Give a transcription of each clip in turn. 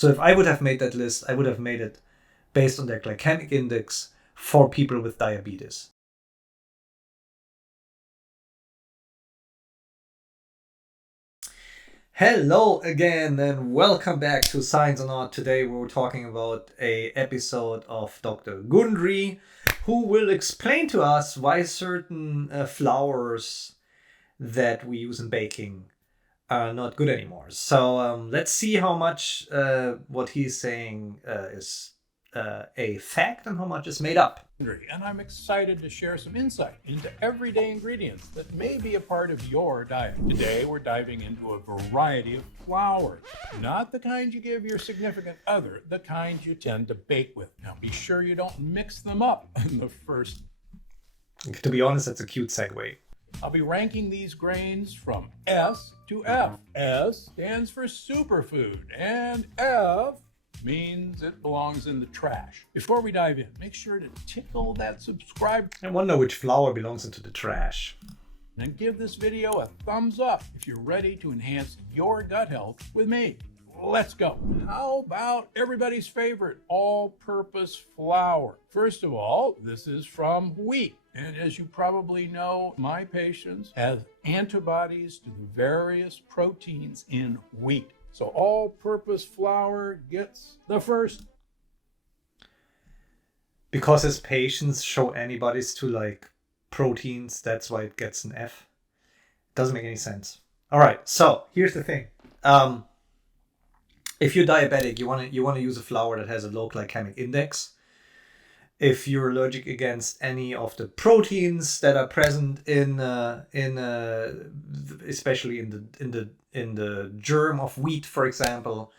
So if I would have made that list, I would have made it based on their glycemic index for people with diabetes. Hello again and welcome back to Science or Not. Today we're talking about an episode of Dr. Gundry, who will explain to us why certain flours that we use in baking are not good anymore. So let's see how much what he's saying is a fact and how much is made up. And I'm excited to share some insight into everyday ingredients that may be a part of your diet. Today, we're diving into a variety of flours, not the kind you give your significant other, the kind you tend to bake with. Now, be sure you don't mix them up in the first. To be honest, that's a cute segue. I'll be ranking these grains from S to F. S stands for superfood, and F means it belongs in the trash. Before we dive in, make sure to tickle that subscribe. I wonder which flour belongs into the trash. And give this video a thumbs up if you're ready to enhance your gut health with me. Let's go. How about everybody's favorite all-purpose flour? First of all, this is from wheat. And as you probably know, my patients have antibodies to the various proteins in wheat. So all-purpose flour gets the first. Because his patients show antibodies to like proteins, that's why it gets an F. Doesn't make any sense. All right, so here's the thing. If you're diabetic, you want to use a flour that has a low glycemic index. If you're allergic against any of the proteins that are present especially in the germ of wheat, for example,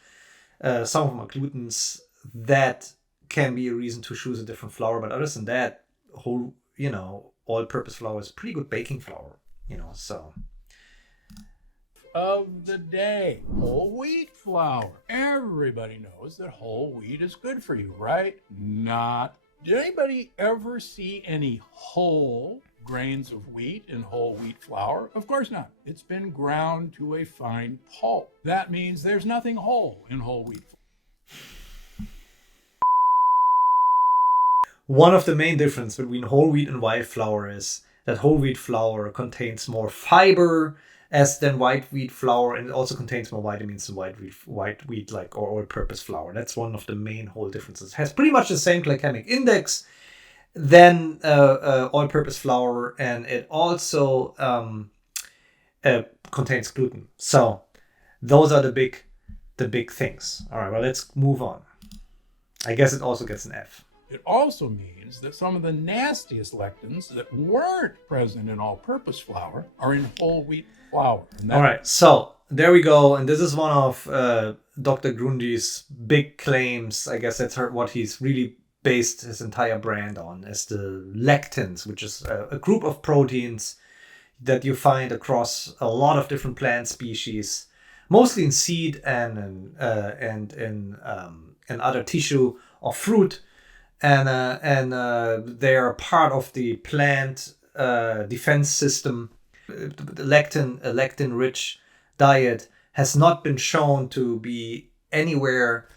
some of them are glutens. That can be a reason to choose a different flour. But other than that, all-purpose flour is pretty good baking flour. So. Of the day, whole wheat flour. Everybody knows that whole wheat is good for you, right? Not. Did anybody ever see any whole grains of wheat in whole wheat flour? Of course not. It's been ground to a fine pulp. That means there's nothing whole in whole wheat flour. One of the main differences between whole wheat and white flour is that whole wheat flour contains more fiber than white wheat flour, and it also contains more vitamins than white wheat or all-purpose flour. That's one of the main whole differences. It has pretty much the same glycemic index than all-purpose flour, and it also contains gluten. So those are the big things. All right, well, let's move on. I guess it also gets an F. It also means that some of the nastiest lectins that weren't present in all-purpose flour are in whole wheat flour. All right, so there we go. And this is one of Dr. Grundy's big claims. I guess that's what he's really based his entire brand on, is the lectins, which is a group of proteins that you find across a lot of different plant species, mostly in seed and in other tissue or fruit. And they are part of the plant defense system. A lectin-rich diet has not been shown to be anywhere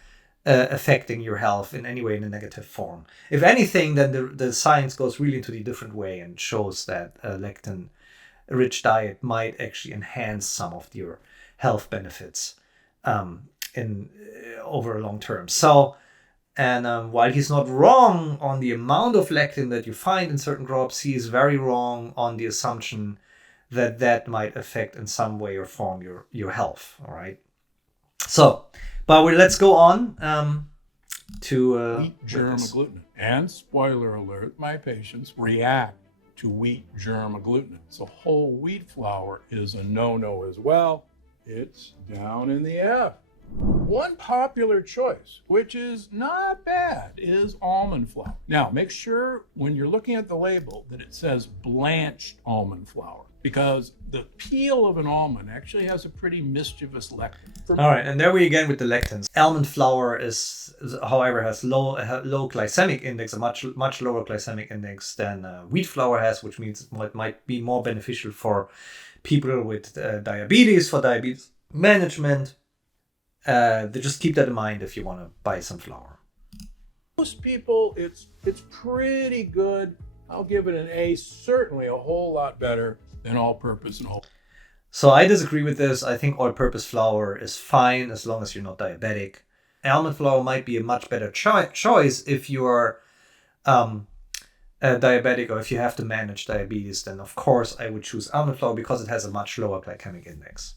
affecting your health in any way in a negative form. If anything, then the science goes really into the different way and shows that a lectin-rich diet might actually enhance some of your health benefits over a long term. So. And while he's not wrong on the amount of lectin that you find in certain crops, he is very wrong on the assumption that might affect in some way or form your health. All right. So, but let's go on to wheat germ agglutinin. And spoiler alert, my patients react to wheat germ agglutinin. So whole wheat flour is a no-no as well. It's down in the F. One popular choice, which is not bad, is almond flour. Now, make sure when you're looking at the label that it says blanched almond flour, because the peel of an almond actually has a pretty mischievous lectin. All right, and there we again with the lectins. Almond flour however, has low glycemic index, a much lower glycemic index than wheat flour has, which means it might be more beneficial for people with diabetes, for diabetes management. just keep that in mind if you want to buy some flour. Most people, it's pretty good. I'll give it an A, certainly a whole lot better than all-purpose and whole. So I disagree with this. I think all-purpose flour is fine as long as you're not diabetic. Almond flour might be a much better choice if you are diabetic or if you have to manage diabetes. Then of course I would choose almond flour because it has a much lower glycemic index.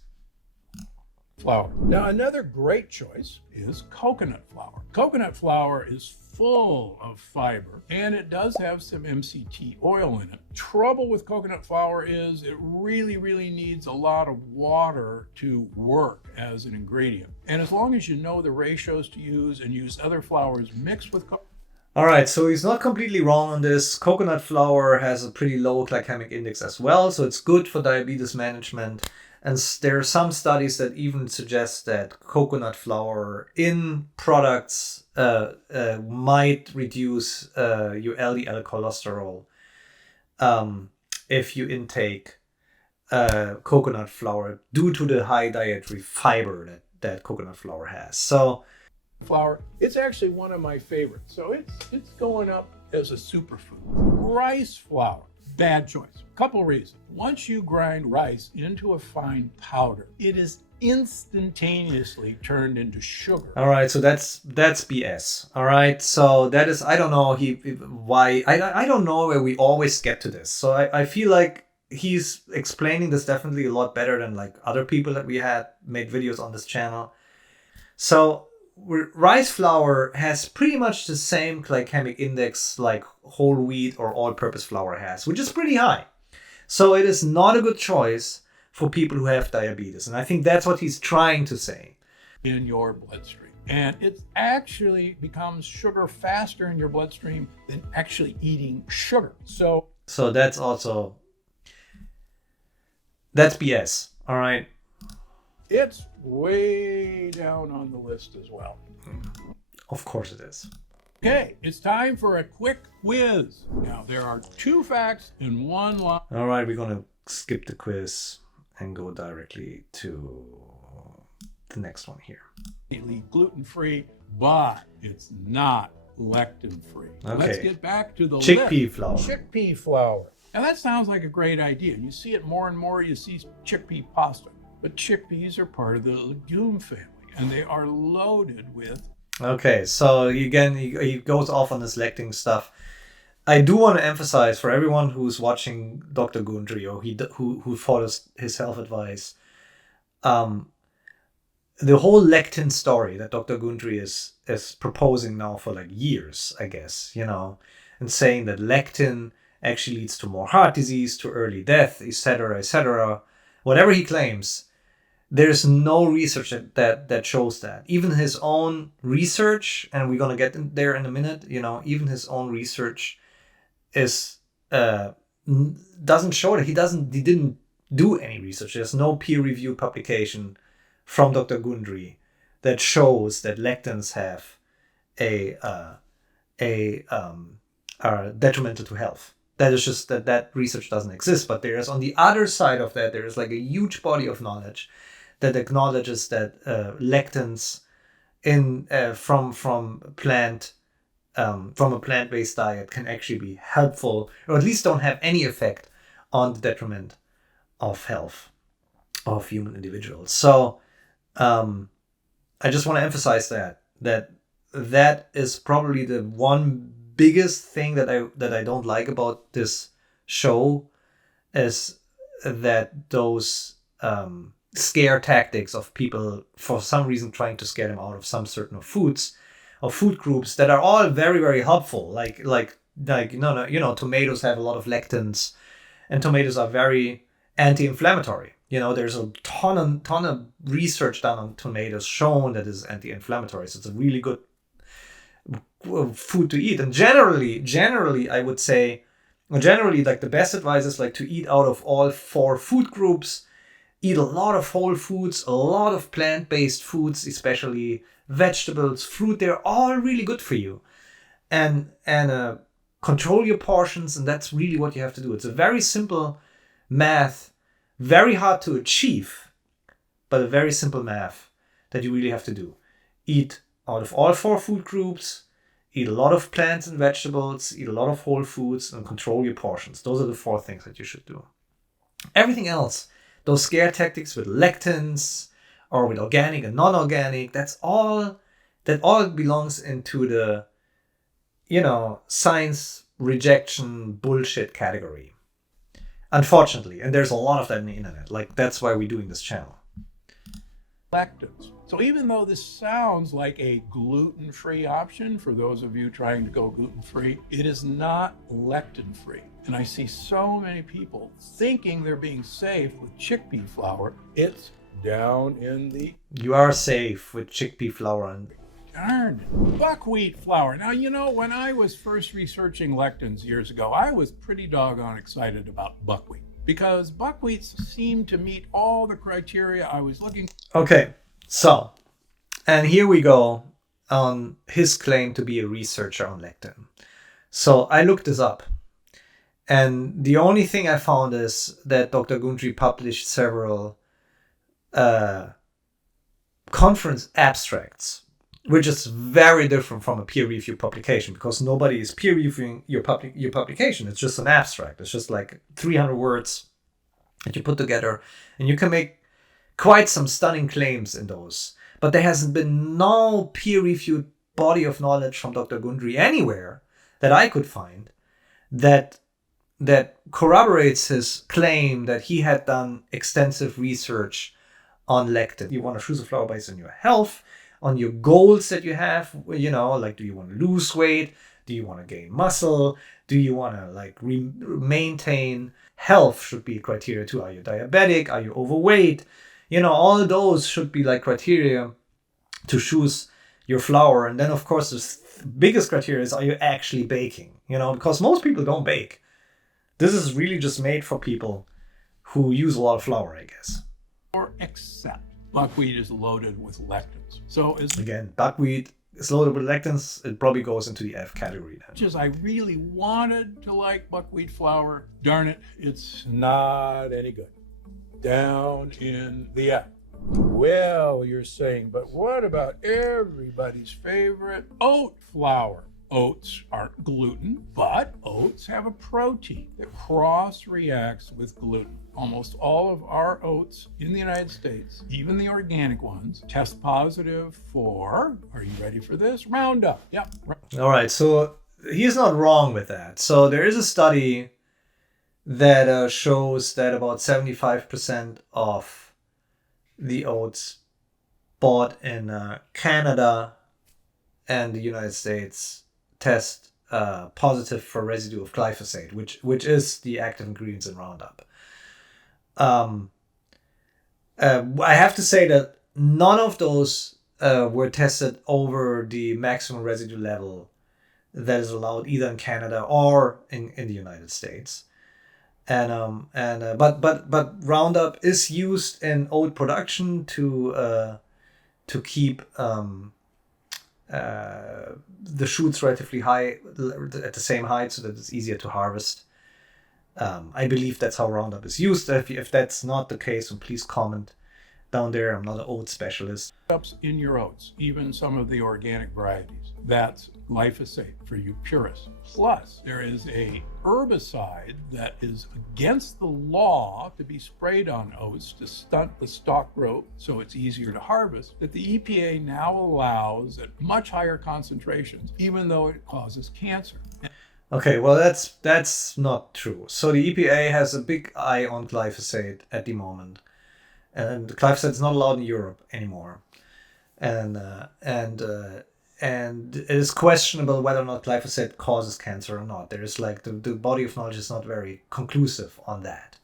Flour. Now another great choice is coconut flour. Coconut flour is full of fiber and it does have some MCT oil in it. Trouble with coconut flour is it really needs a lot of water to work as an ingredient. And as long as you know the ratios to use and use other flours mixed with all right, so he's not completely wrong on this. Coconut flour has a pretty low glycemic index as well, so it's good for diabetes management. And there are some studies that even suggest that coconut flour in products might reduce your LDL cholesterol if you intake coconut flour due to the high dietary fiber that coconut flour has. So flour, it's actually one of my favorites. So it's going up as a superfood. Rice flour, bad choice. Couple reasons. Once you grind rice into a fine powder, it is instantaneously turned into sugar. All right, so that's BS. All right, so that is, I don't know why, I don't know where we always get to this. So I feel like he's explaining this definitely a lot better than like other people that we had made videos on this channel. So rice flour has pretty much the same glycemic index like whole wheat or all-purpose flour has, which is pretty high. So it is not a good choice for people who have diabetes. And I think that's what he's trying to say. In your bloodstream. And it actually becomes sugar faster in your bloodstream than actually eating sugar. So that's BS. All right. It's way down on the list as well. Of course it is. Okay, it's time for a quick quiz. Now, there are 2 facts in 1 line. All right, we're going to skip the quiz and go directly to the next one here. Gluten-free, but it's not lectin-free. Okay. Let's get back to the chickpea flour. Chickpea flour. Now, that sounds like a great idea. You see it more and more. You see chickpea pasta. But chickpeas are part of the legume family, and they are loaded with... Okay, so again, he goes off on this lectin stuff. I do want to emphasize for everyone who's watching Dr. Gundry or who follows his health advice, the whole lectin story that Dr. Gundry is proposing now for like years, I guess, and saying that lectin actually leads to more heart disease, to early death, etc., etc. Whatever he claims, there's no research that shows that. Even his own research, and we're gonna get there in a minute, even his own research is doesn't show that. He didn't do any research. There's no peer-reviewed publication from Dr. Gundry that shows that lectins have are detrimental to health. That is just that research doesn't exist. But there is, on the other side of that, there is like a huge body of knowledge that acknowledges that lectins from a plant-based diet can actually be helpful, or at least don't have any effect on the detriment of health of human individuals. So I just want to emphasize that is probably the one biggest thing that I don't like about this show, is that those scare tactics of people for some reason trying to scare them out of some certain foods or food groups that are all very, very helpful. Like tomatoes have a lot of lectins, and tomatoes are very anti-inflammatory. There's a ton of research done on tomatoes shown that is anti-inflammatory. So it's a really good food to eat. And generally, I would say, like the best advice is like to eat out of all 4 food groups. Eat a lot of whole foods, a lot of plant-based foods, especially vegetables, fruit. They're all really good for you. And control your portions, and that's really what you have to do. It's a very simple math, very hard to achieve, but a very simple math that you really have to do. Eat out of all 4 food groups, eat a lot of plants and vegetables, eat a lot of whole foods, and control your portions. Those are the 4 things that you should do. Everything else, those scare tactics with lectins or with organic and non-organic, that all belongs into the, science rejection bullshit category. Unfortunately, and there's a lot of that on the internet. Like, that's why we're doing this channel. Lectins. So even though this sounds like a gluten-free option for those of you trying to go gluten-free, it is not lectin-free. And I see so many people thinking they're being safe with chickpea flour. It's down in the... You are safe with chickpea flour and... Darn it. Buckwheat flour. Now, when I was first researching lectins years ago, I was pretty doggone excited about buckwheat because buckwheat seemed to meet all the criteria I was looking for. Okay, so, and here we go on his claim to be a researcher on lectin. So I looked this up, and the only thing I found is that Dr. Gundry published several conference abstracts, which is very different from a peer-reviewed publication because nobody is peer-reviewing your publication. It's just an abstract. It's just like 300 words that you put together, and you can make quite some stunning claims in those. But there hasn't been no peer-reviewed body of knowledge from Dr. Gundry anywhere that I could find that corroborates his claim that he had done extensive research on lectin. You want to choose a flour based on your health, on your goals that you have, like, do you want to lose weight? Do you want to gain muscle? Do you want to maintain health? Should be criteria too. Are you diabetic? Are you overweight? All those should be like criteria to choose your flour. And then of course the biggest criteria is, are you actually baking? Because most people don't bake. This is really just made for people who use a lot of flour, I guess. Or except buckwheat is loaded with lectins. So again, buckwheat is loaded with lectins. It probably goes into the F category then. As I really wanted to like buckwheat flour, darn it, it's not any good. Down in the F. Well, you're saying, but what about everybody's favorite oat flour? Oats aren't gluten, but oats have a protein that cross-reacts with gluten. Almost all of our oats in the United States, even the organic ones, test positive for, are you ready for this? Roundup. Yep. All right, so he's not wrong with that. So there is a study that shows that about 75% of the oats bought in Canada and the United States test positive for residue of glyphosate, which is the active ingredients in Roundup. I have to say that none of those were tested over the maximum residue level that is allowed either in Canada or in the United States. But Roundup is used in oat production to keep the shoots relatively high at the same height so that it's easier to harvest. I believe that's how Roundup is used. If that's not the case, then please comment down there. I'm not an oat specialist. In your oats, even some of the organic varieties, that's glyphosate for you purists. Plus, there is a herbicide that is against the law to be sprayed on oats to stunt the stalk growth so it's easier to harvest, that the EPA now allows at much higher concentrations, even though it causes cancer. Okay, well, that's not true. So the EPA has a big eye on glyphosate at the moment. And glyphosate is not allowed in Europe anymore. And it is questionable whether or not glyphosate causes cancer or not. There is the body of knowledge is not very conclusive on that.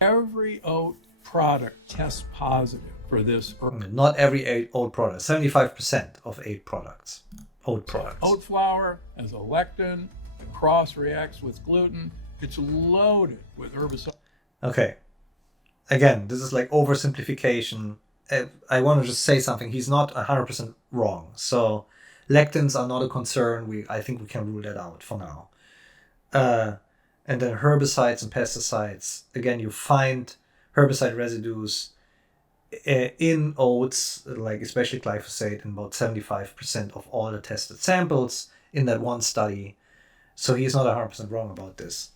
Every oat product tests positive for this. Not every oat product. 75% of oat products. Oat flour as a lectin that cross-reacts with gluten. It's loaded with herbicide. Okay. Again, this is like oversimplification. I want to just say something. He's not 100% wrong. So lectins are not a concern. I think we can rule that out for now. And then herbicides and pesticides. Again, you find herbicide residues in oats, like especially glyphosate, in about 75% of all the tested samples in that one study. So he's not 100% wrong about this.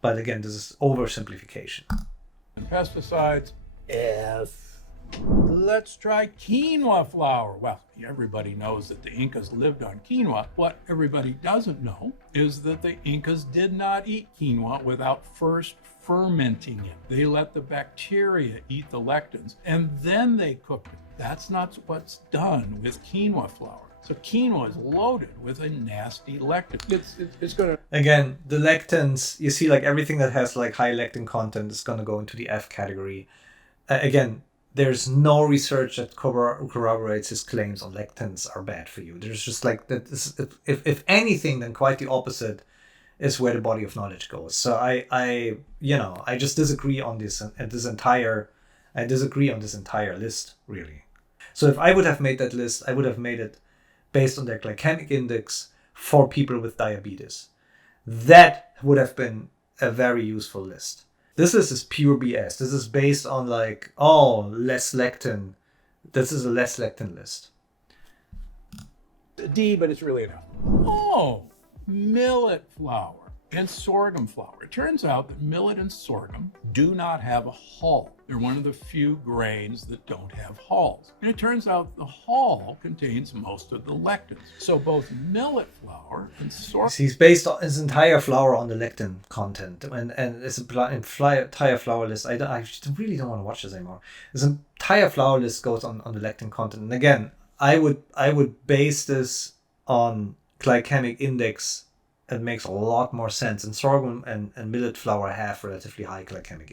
But again, this is oversimplification. And pesticides, let's try quinoa flour. Well, everybody knows that the Incas lived on quinoa. What everybody doesn't know is that the Incas did not eat quinoa without first fermenting it. They let the bacteria eat the lectins, and then they cooked it. That's not what's done with quinoa flour. So quinoa is loaded with a nasty lectin. It's going to... Again, the lectins, you see, like everything that has like high lectin content is going to go into the F category. Again, there's no research that corroborates his claims on lectins are bad for you. There's just like that. If anything, then quite the opposite is where the body of knowledge goes. So I just disagree on this I disagree on this entire list, really. So if I would have made that list, I would have made it based on their glycemic index for people with diabetes. That would have been a very useful list. This list is pure BS. This is based on like, less lectin. This is a less lectin list. D, but it's really enough. Millet flour and sorghum flour. It turns out that millet and sorghum do not have a hull. They're one of the few grains that don't have hulls. And it turns out the hull contains most of the lectins. So both millet flour and sorghum... He's based on his entire flour on the lectin content. And his entire flour list, I really don't want to watch this anymore. His entire flour list goes on the lectin content. And again, I would base this on glycemic index. It makes a lot more sense. And sorghum and millet flour have relatively high glycemic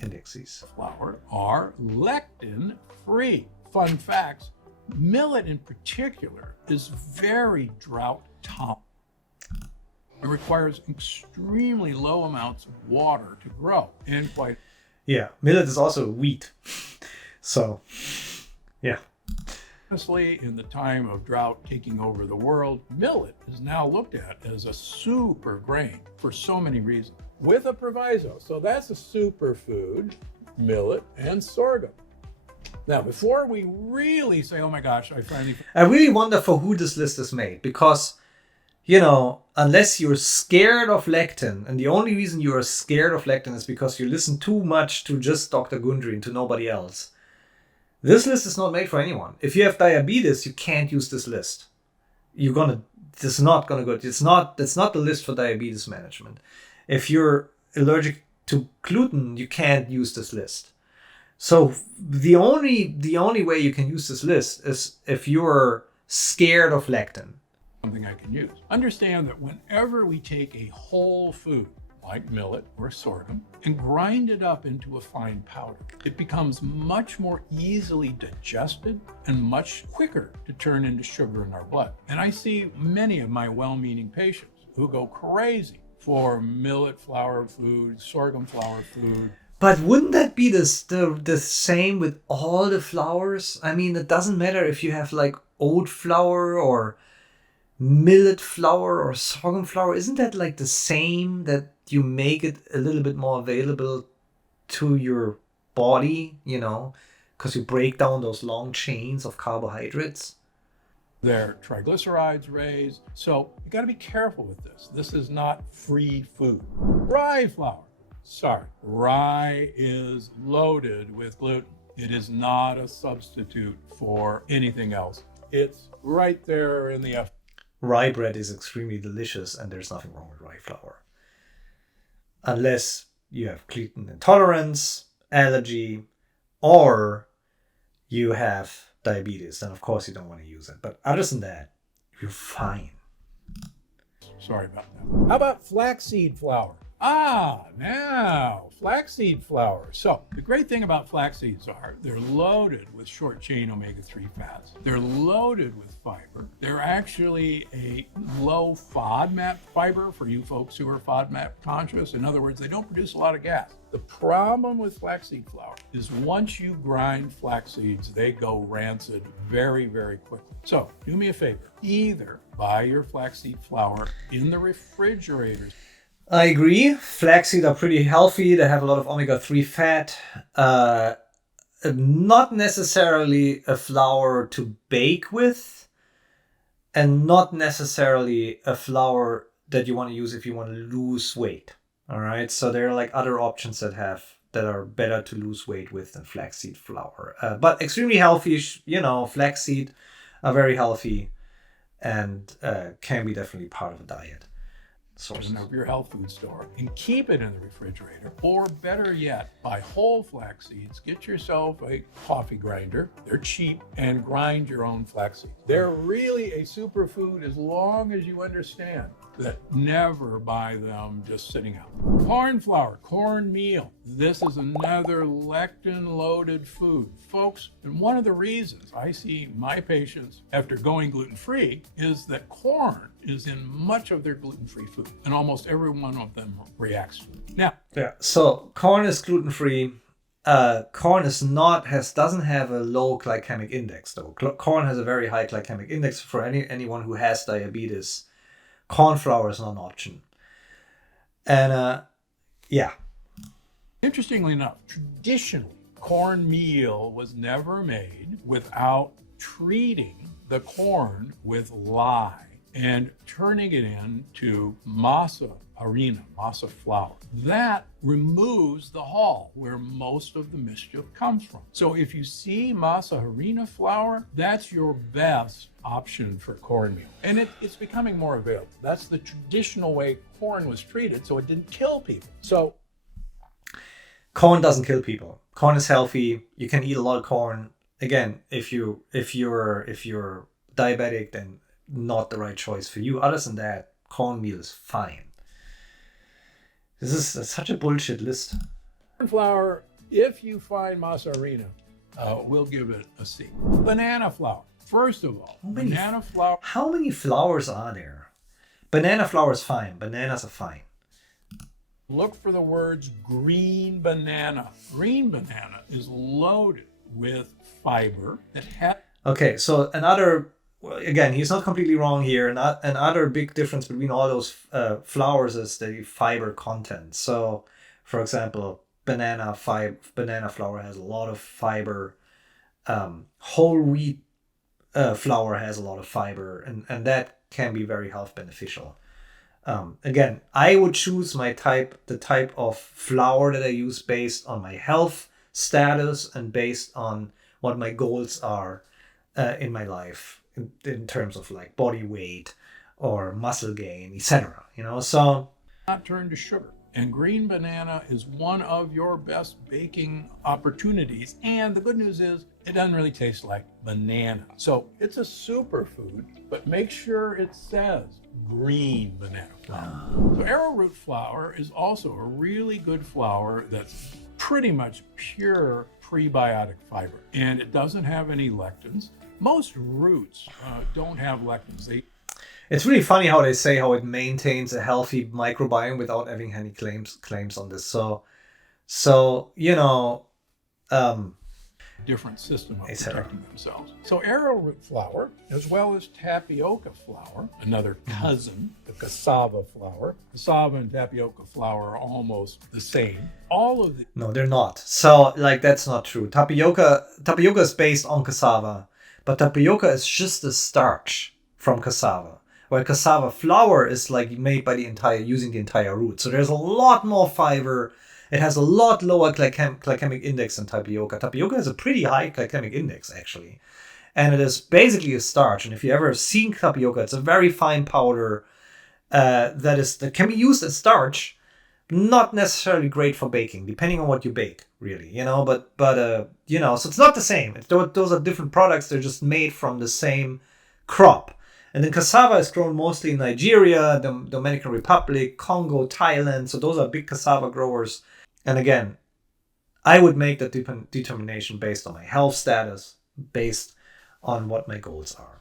indexes. Flour are lectin free. Fun facts, millet in particular is very drought tolerant. It requires extremely low amounts of water to grow and millet is also wheat. So, yeah. Honestly, in the time of drought taking over the world, millet is now looked at as a super grain for so many reasons, with a proviso. So that's a superfood, millet and sorghum. Now, before we really say, oh my gosh, I really wonder for who this list is made, because, unless you're scared of lectin, and the only reason you are scared of lectin is because you listen too much to just Dr. Gundry and to nobody else. This list is not made for anyone. If you have diabetes, you can't use this list. It's not gonna go. That's not the list for diabetes management. If you're allergic to gluten, you can't use this list. So the only way you can use this list is if you're scared of lectin. Something I can use. Understand that whenever we take a whole food, like millet or sorghum, and grind it up into a fine powder, it becomes much more easily digested and much quicker to turn into sugar in our blood. And I see many of my well-meaning patients who go crazy for millet flour food, sorghum flour food. But wouldn't that be the same with all the flours? I mean, it doesn't matter if you have like oat flour or millet flour or sorghum flour. Isn't that like the same, that you make it a little bit more available to your body, because you break down those long chains of carbohydrates? Their triglycerides raise. So you got to be careful with this. This is not free food. Rye flour. Sorry, rye is loaded with gluten. It is not a substitute for anything else. It's right there in the F. Rye bread is extremely delicious, and there's nothing wrong with rye flour. Unless you have gluten intolerance, allergy, or you have diabetes, then of course you don't want to use it. But other than that, you're fine. Sorry about that. How about flaxseed flour? Now, flaxseed flour. So the great thing about flax seeds are they're loaded with short chain omega-3 fats. They're loaded with fiber. They're actually a low FODMAP fiber for you folks who are FODMAP conscious. In other words, they don't produce a lot of gas. The problem with flaxseed flour is once you grind flax seeds, they go rancid very, very quickly. So do me a favor, either buy your flaxseed flour in the refrigerator. I agree. Flaxseed are pretty healthy. They have a lot of omega-3 fat. not necessarily a flour to bake with, and not necessarily a flour that you want to use if you want to lose weight. All right, so there are like other options that are better to lose weight with than flaxseed flour, but extremely healthy. Flaxseed are very healthy and can be definitely part of a diet. Of your health food store and keep it in the refrigerator, or better yet, buy whole flax seeds. Get yourself a coffee grinder. They're cheap, and grind your own flax seeds. They're really a superfood as long as you understand that. Never buy them just sitting out. Corn flour, cornmeal. This is another lectin-loaded food, folks. And one of the reasons I see my patients after going gluten-free is that corn is in much of their gluten-free food, and almost every one of them reacts to it. Now, so corn is gluten-free. Corn doesn't have a low glycemic index though. Corn has a very high glycemic index. For anyone who has diabetes, corn flour is not an option. And interestingly enough, traditionally, cornmeal was never made without treating the corn with lye and turning it into masa flour. That removes the hull where most of the mischief comes from. So if you see masa flour, that's your best option for cornmeal. And it's becoming more available. That's the traditional way corn was treated, so it didn't kill people. So corn doesn't kill people. Corn is healthy. You can eat a lot of corn. Again, if you're diabetic, then not the right choice for you. Other than that, cornmeal is fine. This is such a bullshit list. Corn flour, if you find masa we'll give it a C. Banana flour. First of all, banana flour. How many flours are there? Banana flour is fine. Bananas are fine. Look for the words green banana. Green banana is loaded with fiber that has. Okay, so again, he's not completely wrong here. Another big difference between all those flours is the fiber content. So, for example, banana flour has a lot of fiber. Whole wheat flour has a lot of fiber, and that can be very health beneficial. Again, I would choose the type of flour that I use based on my health status and based on what my goals are in my life in terms of like body weight or muscle gain, etc. So not turn to sugar. And green banana is one of your best baking opportunities. And the good news is it doesn't really taste like banana. So it's a superfood, but make sure it says green banana flour. So arrowroot flour is also a really good flour that's pretty much pure prebiotic fiber. And it doesn't have any lectins. Most roots don't have lectins. It's really funny how they say how it maintains a healthy microbiome without having any claims on this. Different system of protecting themselves. So arrowroot flour, as well as tapioca flour, another cousin, the cassava flour. Cassava and tapioca flour are almost the same. All of the No, they're not. So that's not true. Tapioca is based on cassava, but tapioca is just the starch from cassava. While cassava flour is made by using the entire root. So there's a lot more fiber. It has a lot lower glycemic index than tapioca. Tapioca has a pretty high glycemic index, actually. And it is basically a starch. And if you ever seen tapioca, it's a very fine powder that can be used as starch. Not necessarily great for baking, depending on what you bake, really. So it's not the same. Those are different products. They're just made from the same crop. And then cassava is grown mostly in Nigeria, the Dominican Republic, Congo, Thailand. So those are big cassava growers. And again, I would make that determination based on my health status, based on what my goals are.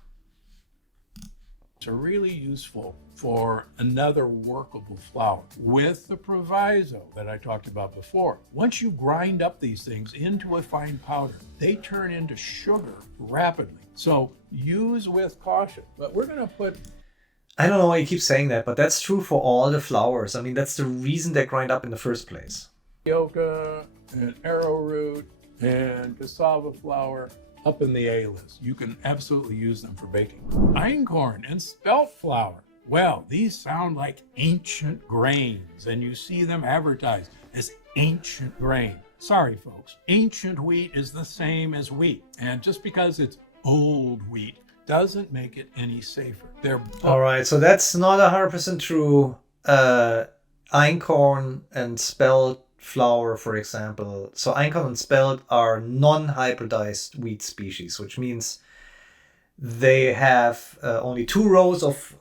It's really useful for another workable flour with the proviso that I talked about before. Once you grind up these things into a fine powder, they turn into sugar rapidly. So use with caution. But we're going to put... I don't know why you keep saying that, but that's true for all the flours. I mean, that's the reason they grind up in the first place. Tapioca and arrowroot and cassava flour up in the A list. You can absolutely use them for baking. Einkorn and spelt flour. Well, these sound like ancient grains, and you see them advertised as ancient grain. Sorry, folks. Ancient wheat is the same as wheat, and just because it's old wheat doesn't make it any safer. All right, so that's not 100% true. Einkorn and spelt flour, for example. So einkorn and spelt are non-hybridized wheat species, which means they have only 2 rows of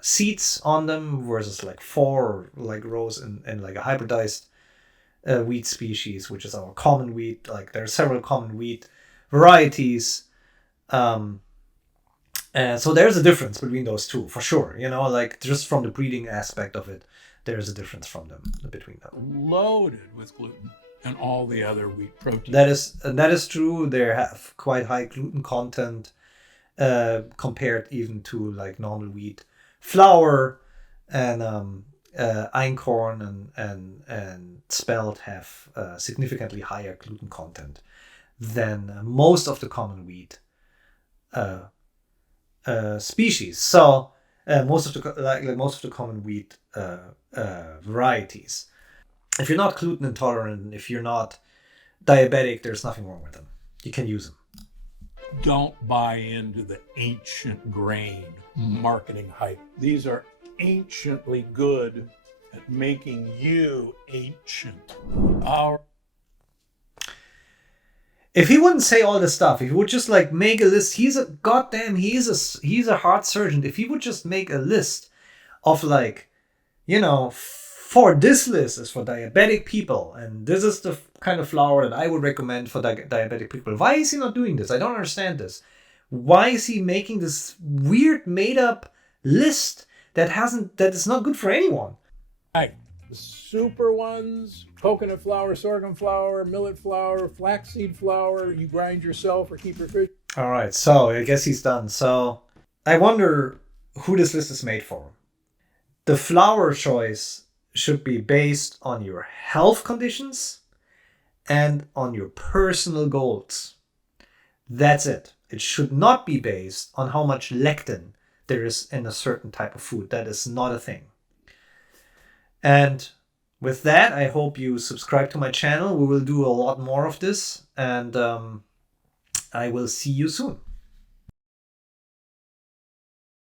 seeds on them versus like 4 like rows in like a hybridized wheat species, which is our common wheat. Like there are several common wheat varieties. So there's a difference between those two for sure. You know, like just from the breeding aspect of it, there's a difference between them. Loaded with gluten and all the other wheat proteins. That is true. They have quite high gluten content compared even to like normal wheat. Flour and einkorn and spelt have significantly higher gluten content than most of the common wheat species. So most of the common wheat varieties. If you're not gluten intolerant, if you're not diabetic, there's nothing wrong with them. You can use them. Don't buy into the ancient grain marketing hype. These are anciently good at making you ancient. If he wouldn't say all this stuff, if he would just like make a list, he's a heart surgeon. If he would just make a list of like, you know, for this list is for diabetic people, and this is the kind of flour that I would recommend for diabetic people. Why is he not doing this? I don't understand this. Why is he making this weird made up list that is not good for anyone? Right. The super ones, coconut flour, sorghum flour, millet flour, flaxseed flour, you grind yourself or keep your fish. All right, so I guess he's done. So I wonder who this list is made for. The flour choice should be based on your health conditions and on your personal goals. That's it. It should not be based on how much lectin there is in a certain type of food. That is not a thing. And with that, I hope you subscribe to my channel. We will do a lot more of this, and I will see you soon.